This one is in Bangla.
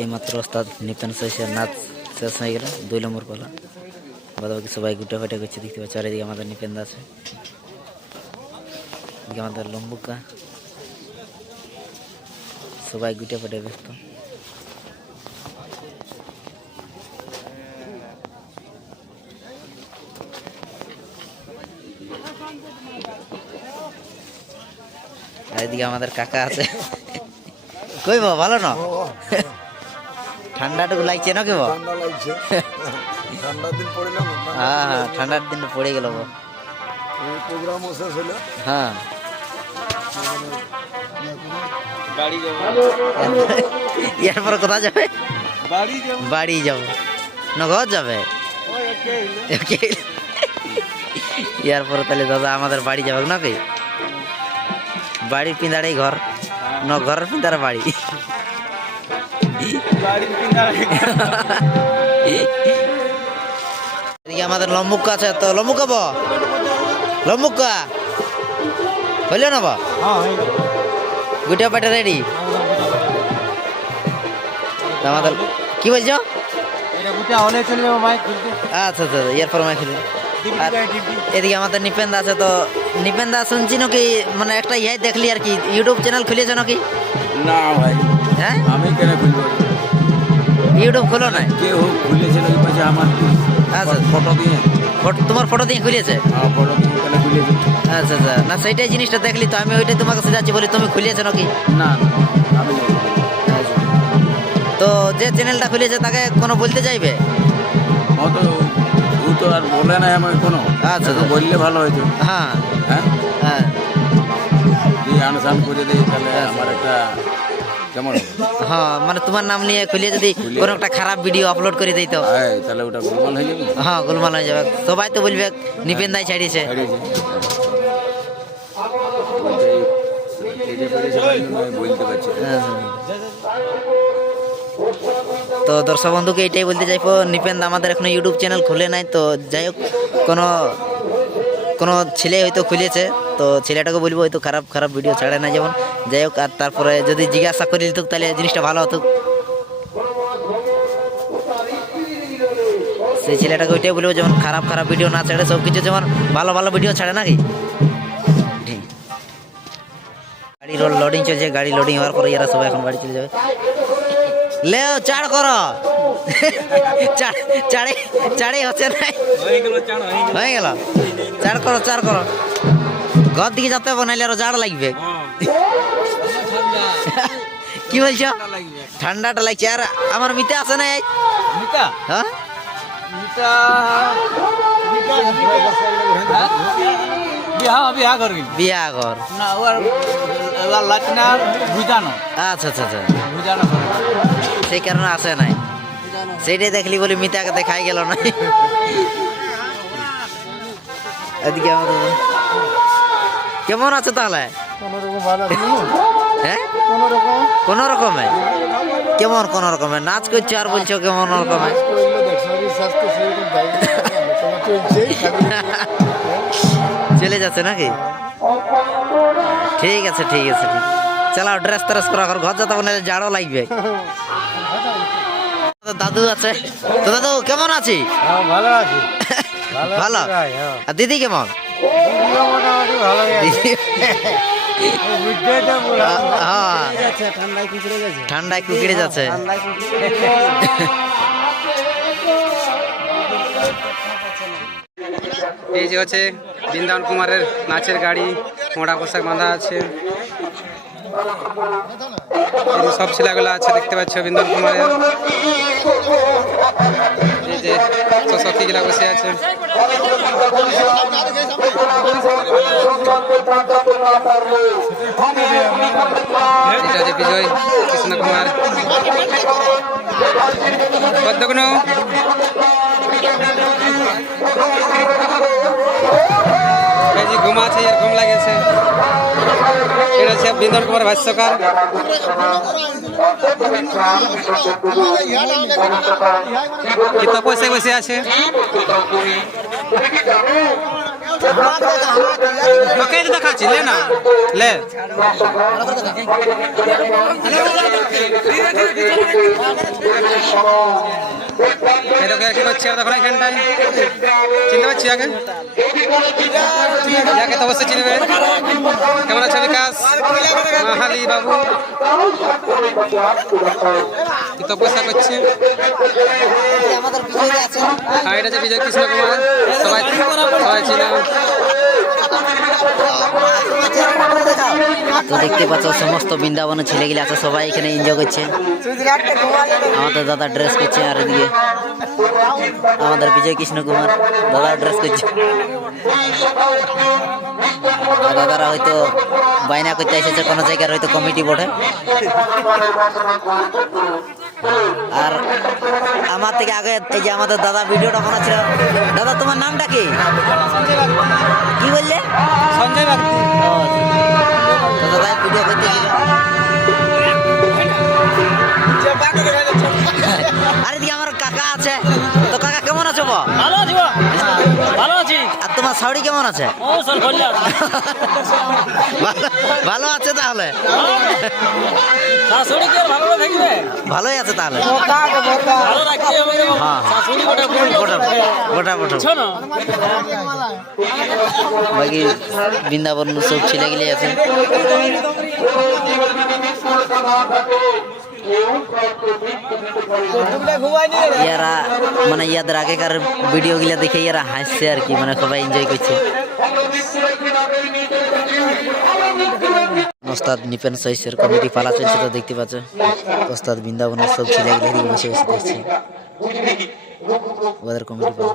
এইমাত্র ওস্তাদ নিপেন শেষের নাচ শেষ হয়ে গেল 2 নম্বর পালা। বাকি সবাই গুটা ফাটা করছে দেখতে পাচ্ছি। চারিদিকে আমাদের নিপেন্দা আছে, এদিকে আমাদের লম্বুকা, সবাই গুটা ফাটা ব্যস্ত। আর এদিকে আমাদের কাকা আছে। কই বাবা ভালো না? ঠান্ডাটুকু লাগছে না কেবল? হ্যাঁ ঠান্ডার দিন পড়ে গেল। হ্যাঁ এরপরে কোথায় যাবে? বাড়ি যাব না, ঘর যাবে? এরপরে তাহলে দাদা আমাদের বাড়ি যাবে নাকি? বাড়ির পিন্দারেই ঘর না, ঘরের পিন্দারে বাড়ি। এদিকে আমাদের লম্বুকা আছে, তো লম্বুকা লম্বুকা হইল না বা গুটা পাটা রেডি? আমাদের কি বলছো? আচ্ছা আচ্ছা এরপর মাই খেলি। এদিকে আমাদের নিপেন্দা আছে, তো নিপেন্দা শুনছি নাকি মানে একটা ইহাই দেখলি আর কি, ইউটিউব চ্যানেল খুলেছে নাকি? না ভাই, হ্যাঁ আমি কেন খুলবো? ইউটিউব খুলো নাই? কেউ খুলেছে নাকি পাশে আমার? আচ্ছা ফটো দিয়ে, তোমার ফটো দিয়ে খুলেছে? হ্যাঁ ফটো দিয়ে কেন খুলেছে? আচ্ছা আচ্ছা না সেইটাই জিনিসটা দেখলি তো, আমি ওইটাই তোমাকে যাচ্ছি বলি তুমি খুলিয়েছো নাকি? না আমি তো যে চ্যানেলটা খুলেছে তাকে কোনো বলতে চাইবে? ও তো আর বলে না আমাকে কোনো। আচ্ছা তো বললে ভালো হয়তো। হ্যাঁ হ্যাঁ হ্যাঁ দিয়ে আনসান করে দিই তাহলে আমার একটা কেমন হবে? হ্যাঁ মানে তোমার নাম নিয়ে খুলিয়ে যদি কোনো একটা খারাপ ভিডিও আপলোড করে দিই তো তাহলে ওটা গোলমাল হয়ে যাবে। হ্যাঁ গোলমাল হয়ে যাবে, সবাই তো বলবে নিপেন দাই ছাড়িয়েছে। বলতে পারছি তো দর্শক বন্ধুকে এটাই বলতে চাইবো, নিপেন আমাদের এখনো ইউটিউব চ্যানেল খুলে নাই। তো যাই হোক কোনো ছেলে হয়তো খুলেছে, তো ছেলেটাকে বলবো হয়তো খারাপ খারাপ ভিডিও ছাড়ে না যেমন। যাই হোক আর তারপরে যদি জিজ্ঞাসা করে দিত তাহলে জিনিসটা ভালো হতো। সেই ছেলেটাকে ওইটাই বলবো যেমন খারাপ খারাপ ভিডিও না ছাড়ে, সব কিছু যেমন ভালো ভালো ভিডিও ছাড়ে নাকি। গাড়ি লোডিং চলছে, গাড়ি লোডিং হওয়ার পরে এরা সবাই এখন বাড়ি চলে যাবে। লেও চাড় করো, চাড়ে হচ্ছে না, হয়ে গেল। চাড় করো, ঘর দিকে যেতে হবে নাইলে আরো জাড় লাগবে। কি বলছো? ঠান্ডাটা লাগছে। আর আমার মিতে আছে না? হ্যাঁ বিয়া ঘর। আচ্ছা আচ্ছা আচ্ছা সেই কারণে আসে নাই, সেইটাই দেখলি বলি মিতাকে দেখাই গেল না। এদিকে আমাদের কেমন আছে তাহলে? হ্যাঁ কোন রকমে? কেমন কোন রকমে নাচ করছো আর বলছো কেমন রকমে? চলে যাচ্ছে নাকি? ঠিক আছে ঠিক আছে, ঠিক চালাও, ড্রেস ট্রেস করা ঘর যেতে না, জাড়ও লাগবে। দাদু আছে, তো দাদু কেমন আছি? ভালো আছি। ভালো। আর দিদি কেমন? ঠান্ডায় কুকিড়ে যাচ্ছে। এই যে হচ্ছে বৃন্দাবন কুমারের নাচের গাড়ি, মোড়া পোশাক বাঁধা আছে, সব ছেলেগুলো আছে দেখতে পাচ্ছ বৃন্দাবন কুমারের। এই যে সখীগুলা বসে আছে। এটা যে বিজয় কৃষ্ণ কুমার পদ্মগ্ন, এই যে ঘুম আছে, এর ঘুম লাগেছে। এটা হচ্ছে বৃন্দাবন কুমার ভাষ্যকার। তো পয়সায় বসে আছে। ওকে দেখাচ্ছি লে না লে এটাকে কি করছে দেখো না এখানটায় চিনতে পারছি আগে যাকে তো অবশ্যই চিনবে কেমন আছে বিকাশ মাহালি বাবু কি তপস্যা করছে আমাদের বিজয় আছে আর এটা হচ্ছে বিজয় কৃষ্ণ কুমার সবাই সবাই চিনে তো দেখতে পাচ্ছ সমস্ত বৃন্দাবনের ছেলেগুলো আছে সবাই এখানে এনজয় করছে আমাদের দাদা ড্রেস করছে আর এদিকে আমাদের বিজয় কৃষ্ণ কুমার দাদা ড্রেস করছে আর দাদারা হয়তো বায়না করতে এসেছে কোনো জায়গার হয়তো কমিটি বোর্ডে আর আমার থেকে আগে এই যে আমাদের দাদা ভিডিওটা বানাচ্ছিল দাদা তোমার নামটা কি কি বললে সঞ্জয় বাগদি তো দাদা ভিডিও করতেছিল আর এদিকে আমার কাকা আছে তো কাকা কেমন আছো গো? ভালো আছি গো। ভালো আছি আর তোমার শাড়ি কেমন আছে ও স্যার বললা ভালো আছে তাহলে শাশুড়ি কি আর ভালো না থাকবে ভালোই আছে তাহলে ভালো রাখতে হবে রে বাবা। হ্যাঁ। শাশুড়ি গোটা গোটা গোটা গোটা শোনো বাকি বৃন্দাবন সব ছেলেগুলি আছে ইয়ারা মানে ইয়াদের আগেকার ভিডিও গুলা দেখে ইয়ারা হাসছে আর কি মানে সবাই এনজয় করছে ওস্তাদ নিপেন সৈসের কমিটি পালা চলছে তো দেখতে পাচ্ছ ওস্তাদ বৃন্দাবনের সব ছেলেগুলি বসে বসে দেখছে ওদের কমিটি পালা